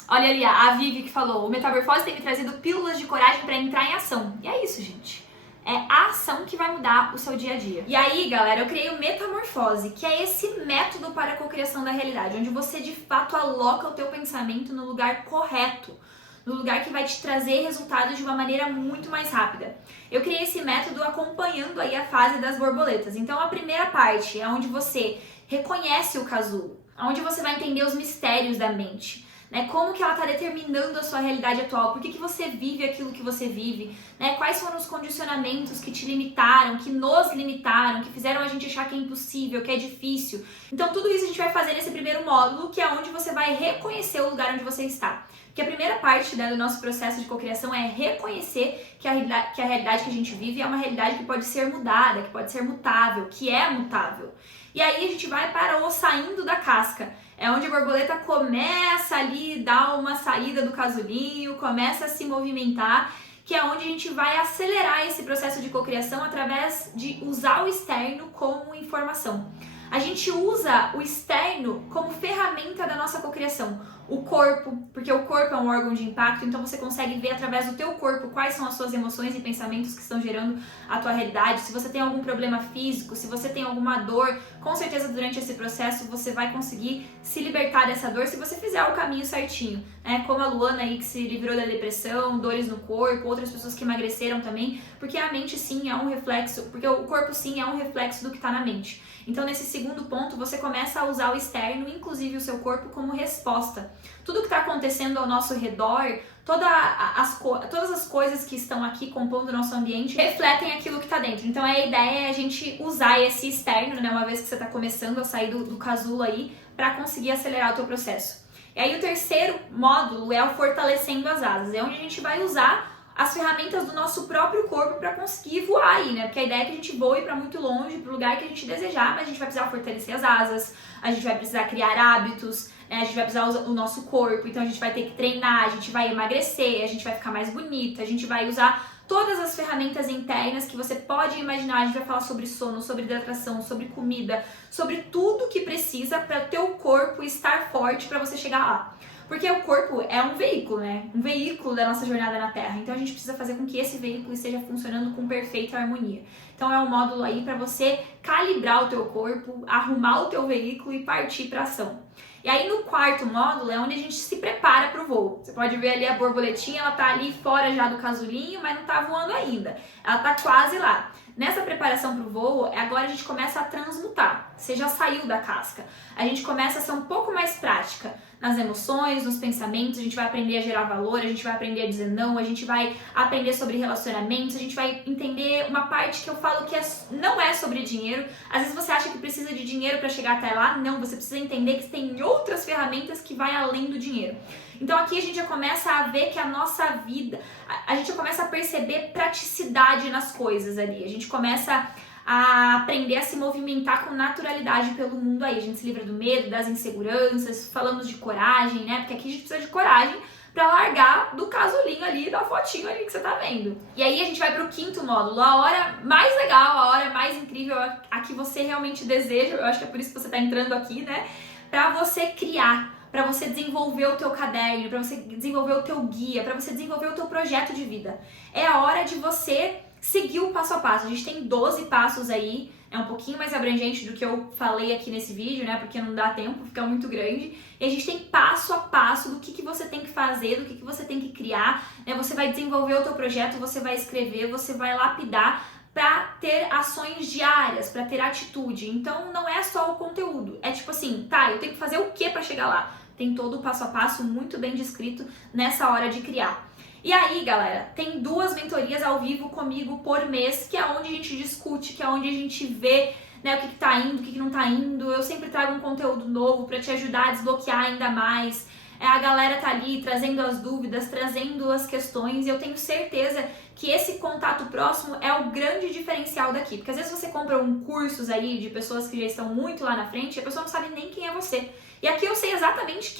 olha ali a Vivi que falou, o Metamorfose tem me trazido pílulas de coragem para entrar em ação. E é isso, gente. É a ação que vai mudar o seu dia a dia. E aí, galera, eu criei o Metamorfose, que é esse método para a cocriação da realidade, onde você de fato aloca o teu pensamento no lugar correto, no lugar que vai te trazer resultados de uma maneira muito mais rápida. Eu criei esse método acompanhando aí a fase das borboletas. Então a primeira parte é onde você reconhece o casulo, onde você vai entender os mistérios da mente, né? Como que ela está determinando a sua realidade atual, por que você vive aquilo que você vive, né? Quais foram os condicionamentos que te limitaram, que nos limitaram, que fizeram a gente achar que é impossível, que é difícil. Então tudo isso a gente vai fazer nesse primeiro módulo, que é onde você vai reconhecer o lugar onde você está. Porque a primeira parte, né, do nosso processo de cocriação é reconhecer que a realidade que a gente vive é uma realidade que pode ser mudada, que pode ser mutável, que é mutável. E aí a gente vai para o saindo da casca. É onde a borboleta começa ali, dá uma saída do casulinho, começa a se movimentar, que é onde a gente vai acelerar esse processo de cocriação através de usar o externo como informação. A gente usa o externo como ferramenta da nossa cocriação. O corpo, porque o corpo é um órgão de impacto, então você consegue ver através do teu corpo quais são as suas emoções e pensamentos que estão gerando a tua realidade. Se você tem algum problema físico, se você tem alguma dor, com certeza durante esse processo você vai conseguir se libertar dessa dor se você fizer o caminho certinho, né? Como a Luana aí que se livrou da depressão, dores no corpo, outras pessoas que emagreceram também, porque a mente sim é um reflexo, porque o corpo sim é um reflexo do que está na mente. Então nesse segundo ponto você começa a usar o externo, inclusive o seu corpo, como resposta. Tudo que está acontecendo ao nosso redor, todas as coisas que estão aqui compondo o nosso ambiente refletem aquilo que está dentro. Então a ideia é a gente usar esse externo, né, uma vez que você está começando a sair do casulo aí, para conseguir acelerar o teu processo. E aí o terceiro módulo é o fortalecendo as asas, é onde a gente vai usar as ferramentas do nosso próprio corpo para conseguir voar aí, né? Porque a ideia é que a gente voe para muito longe, para o lugar que a gente desejar, mas a gente vai precisar fortalecer as asas, a gente vai precisar criar hábitos, né? A gente vai precisar usar o nosso corpo, então a gente vai ter que treinar, a gente vai emagrecer, a gente vai ficar mais bonita, a gente vai usar todas as ferramentas internas que você pode imaginar. A gente vai falar sobre sono, sobre hidratação, sobre comida, sobre tudo que precisa para o teu corpo estar forte para você chegar lá. Porque o corpo é um veículo, né? Um veículo da nossa jornada na Terra. Então a gente precisa fazer com que esse veículo esteja funcionando com perfeita harmonia. Então é um módulo aí para você calibrar o teu corpo, arrumar o teu veículo e partir para ação. E aí no quarto módulo é onde a gente se prepara para o voo. Você pode ver ali a borboletinha, ela tá ali fora já do casulinho, mas não tá voando ainda. Ela tá quase lá. Nessa preparação para o voo, agora a gente começa a transmutar. Você já saiu da casca. A gente começa a ser um pouco mais prática nas emoções, nos pensamentos. A gente vai aprender a gerar valor, a gente vai aprender a dizer não, a gente vai aprender sobre relacionamentos, a gente vai entender uma parte que eu falo que não é sobre dinheiro. Às vezes você acha que precisa de dinheiro para chegar até lá. Não, você precisa entender que tem outras ferramentas que vai além do dinheiro. Então aqui a gente já começa a ver que a nossa vida, a gente já começa a perceber praticidade nas coisas ali. A gente começa a aprender a se movimentar com naturalidade pelo mundo aí. A gente se livra do medo, das inseguranças, falamos de coragem, né? Porque aqui a gente precisa de coragem pra largar do casulinho ali, da fotinho ali que você tá vendo. E aí a gente vai pro quinto módulo, a hora mais legal, a hora mais incrível, a que você realmente deseja, eu acho que é por isso que você tá entrando aqui, né? Pra você criar, pra você desenvolver o teu caderno, pra você desenvolver o teu guia, pra você desenvolver o teu projeto de vida. É a hora de você seguir o passo a passo. A gente tem 12 passos aí, é um pouquinho mais abrangente do que eu falei aqui nesse vídeo, né? Porque não dá tempo, fica muito grande. E a gente tem passo a passo do que você tem que fazer, do que você tem que criar, né? Você vai desenvolver o teu projeto, você vai escrever, você vai lapidar para ter ações diárias, para ter atitude. Então não é só o conteúdo, é tipo assim, tá, eu tenho que fazer o que para chegar lá? Tem todo o passo a passo muito bem descrito nessa hora de criar. E aí, galera, tem 2 mentorias ao vivo comigo por mês, que é onde a gente discute, que é onde a gente vê, né, o que tá indo, o que não tá indo. Eu sempre trago um conteúdo novo para te ajudar a desbloquear ainda mais. A galera tá ali trazendo as dúvidas, trazendo as questões, e eu tenho certeza que esse contato próximo é o grande diferencial daqui. Porque às vezes você compra cursos aí de pessoas que já estão muito lá na frente e a pessoa não sabe nem quem é você. E aqui eu sei exatamente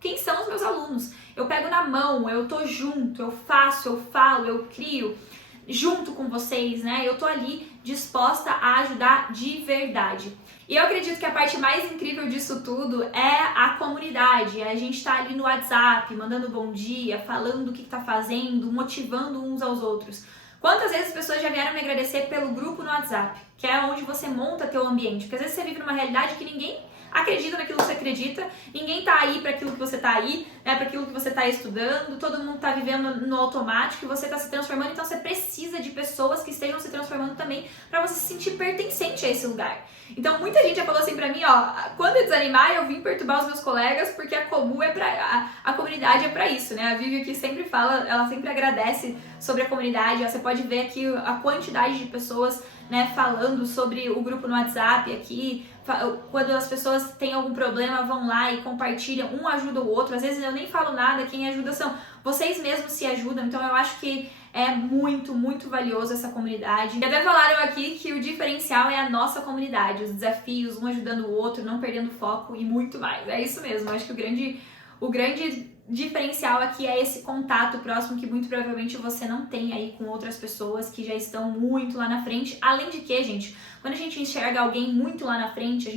quem são os meus alunos. Eu pego na mão, eu tô junto, eu faço, eu falo, eu crio junto com vocês, né? Eu tô ali disposta a ajudar de verdade. E eu acredito que a parte mais incrível disso tudo é a comunidade. A gente tá ali no WhatsApp, mandando bom dia, falando o que tá fazendo, motivando uns aos outros. Quantas vezes as pessoas já vieram me agradecer pelo grupo no WhatsApp, que é onde você monta teu ambiente. Porque às vezes você vive numa realidade que ninguém acredita naquilo que você acredita, ninguém tá aí para aquilo que você tá aí, né, para aquilo que você tá estudando, todo mundo tá vivendo no automático e você tá se transformando, então você precisa de pessoas que estejam se transformando também para você se sentir pertencente a esse lugar. Então muita gente já falou assim pra mim, ó, quando eu desanimar eu vim perturbar os meus colegas porque a comunidade é pra isso, né? A Vivi aqui sempre fala, ela sempre agradece sobre a comunidade, ó, você pode ver aqui a quantidade de pessoas, né, falando sobre o grupo no WhatsApp aqui. Quando as pessoas têm algum problema, vão lá e compartilham, um ajuda o outro. Às vezes eu nem falo nada, quem ajuda são vocês mesmos, se ajudam. Então eu acho que é muito, muito valioso essa comunidade. E até falaram aqui que o diferencial é a nossa comunidade, os desafios, um ajudando o outro, não perdendo foco e muito mais. É isso mesmo, eu acho que o grande diferencial aqui é esse contato próximo que muito provavelmente você não tem aí com outras pessoas que já estão muito lá na frente. Além de que, gente, quando a gente enxerga alguém muito lá na frente, a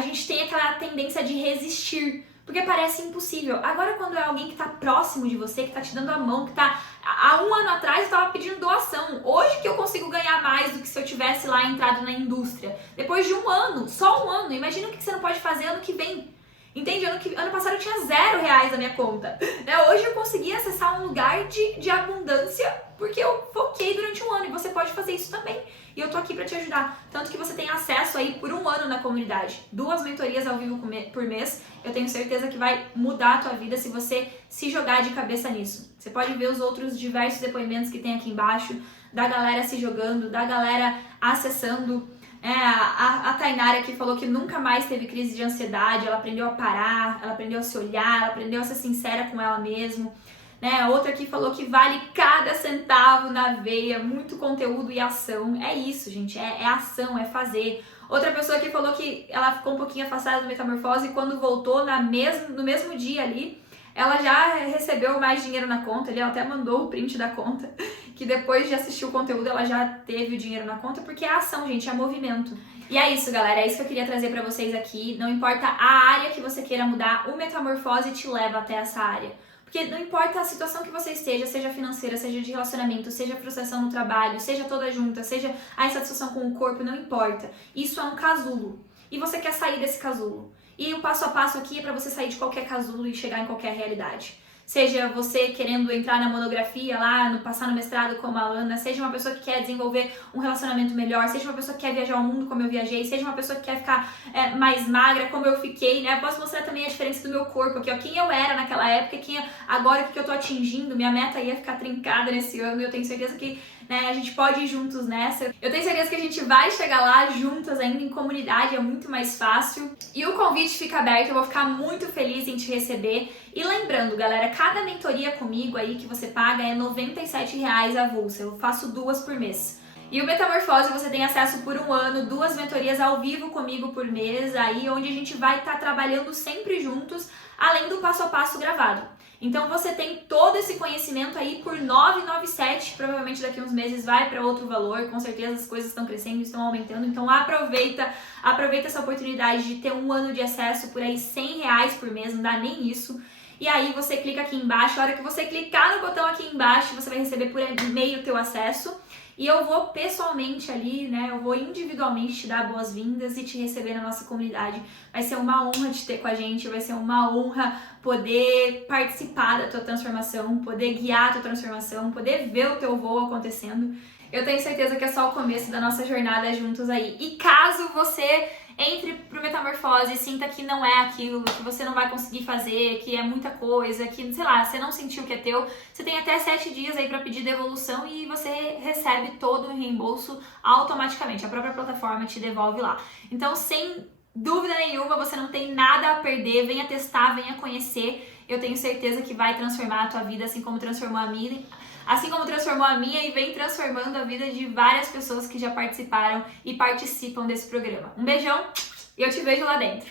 gente tem aquela tendência de resistir, porque parece impossível. Agora, quando é alguém que tá próximo de você, que tá te dando a mão, que tá... Há um ano atrás eu tava pedindo doação. Hoje que eu consigo ganhar mais do que se eu tivesse lá entrado na indústria. Depois de um ano, só um ano. Imagina o que você não pode fazer ano que vem. Entende? Ano passado eu tinha R$0 na minha conta. Hoje eu consegui acessar um lugar de abundância porque eu foquei durante um ano. E você pode fazer isso também. E eu tô aqui pra te ajudar. Tanto que você tem acesso aí por um ano na comunidade. 2 mentorias ao vivo por mês. Eu tenho certeza que vai mudar a tua vida se você se jogar de cabeça nisso. Você pode ver os outros diversos depoimentos que tem aqui embaixo. Da galera se jogando, da galera acessando. A Tainara aqui falou que nunca mais teve crise de ansiedade, ela aprendeu a parar, ela aprendeu a se olhar, ela aprendeu a ser sincera com ela mesma, né? Outra aqui falou que vale cada centavo na veia, muito conteúdo e ação. É isso, gente, é ação, é fazer. Outra pessoa aqui falou que ela ficou um pouquinho afastada do Metamorfose e quando voltou no mesmo dia ali, ela já recebeu mais dinheiro na conta, ela até mandou o print da conta, que depois de assistir o conteúdo ela já teve o dinheiro na conta, porque é ação, gente, é movimento. E é isso, galera, é isso que eu queria trazer pra vocês aqui. Não importa a área que você queira mudar, o Metamorfose te leva até essa área. Porque não importa a situação que você esteja, seja financeira, seja de relacionamento, seja frustração no trabalho, seja toda junta, seja a insatisfação com o corpo, não importa. Isso é um casulo. E você quer sair desse casulo. E o passo a passo aqui é para você sair de qualquer casulo e chegar em qualquer realidade. Seja você querendo entrar na monografia lá, passar no mestrado como a Alana, seja uma pessoa que quer desenvolver um relacionamento melhor, seja uma pessoa que quer viajar ao mundo como eu viajei, seja uma pessoa que quer ficar mais magra como eu fiquei, né? Eu posso mostrar também a diferença do meu corpo aqui, ó, quem eu era naquela época, agora o que eu tô atingindo. Minha meta ia ficar trincada nesse ano e eu tenho certeza que a gente pode ir juntos nessa. Eu tenho certeza que a gente vai chegar lá juntas ainda em comunidade, é muito mais fácil. E o convite fica aberto, eu vou ficar muito feliz em te receber. E lembrando, galera, cada mentoria comigo aí que você paga é R$97 avulsa. Eu faço 2 por mês. E o Metamorfose você tem acesso por 1 ano, 2 mentorias ao vivo comigo por mês, aí onde a gente vai estar trabalhando sempre juntos, além do passo a passo gravado. Então você tem todo esse conhecimento aí por R$ 997, provavelmente daqui a uns meses vai para outro valor, com certeza as coisas estão crescendo, estão aumentando, então aproveita essa oportunidade de ter 1 ano de acesso por aí R$100 por mês, não dá nem isso. E aí você clica aqui embaixo, a hora que você clicar no botão aqui embaixo, você vai receber por e-mail o teu acesso. E eu vou pessoalmente ali, né, eu vou individualmente te dar boas-vindas e te receber na nossa comunidade. Vai ser uma honra te ter com a gente, vai ser uma honra poder participar da tua transformação, poder guiar a tua transformação, poder ver o teu voo acontecendo. Eu tenho certeza que é só o começo da nossa jornada juntos aí. E caso você entre pro Metamorfose e sinta que não é aquilo, que você não vai conseguir fazer, que é muita coisa, que, sei lá, você não sentiu que é teu, você tem até 7 dias aí para pedir devolução e você recebe todo o reembolso automaticamente. A própria plataforma te devolve lá. Então, sem dúvida nenhuma, você não tem nada a perder. Venha testar, venha conhecer. Eu tenho certeza que vai transformar a tua vida, assim como transformou a minha. Assim como transformou a minha e vem transformando a vida de várias pessoas que já participaram e participam desse programa. Um beijão e eu te vejo lá dentro.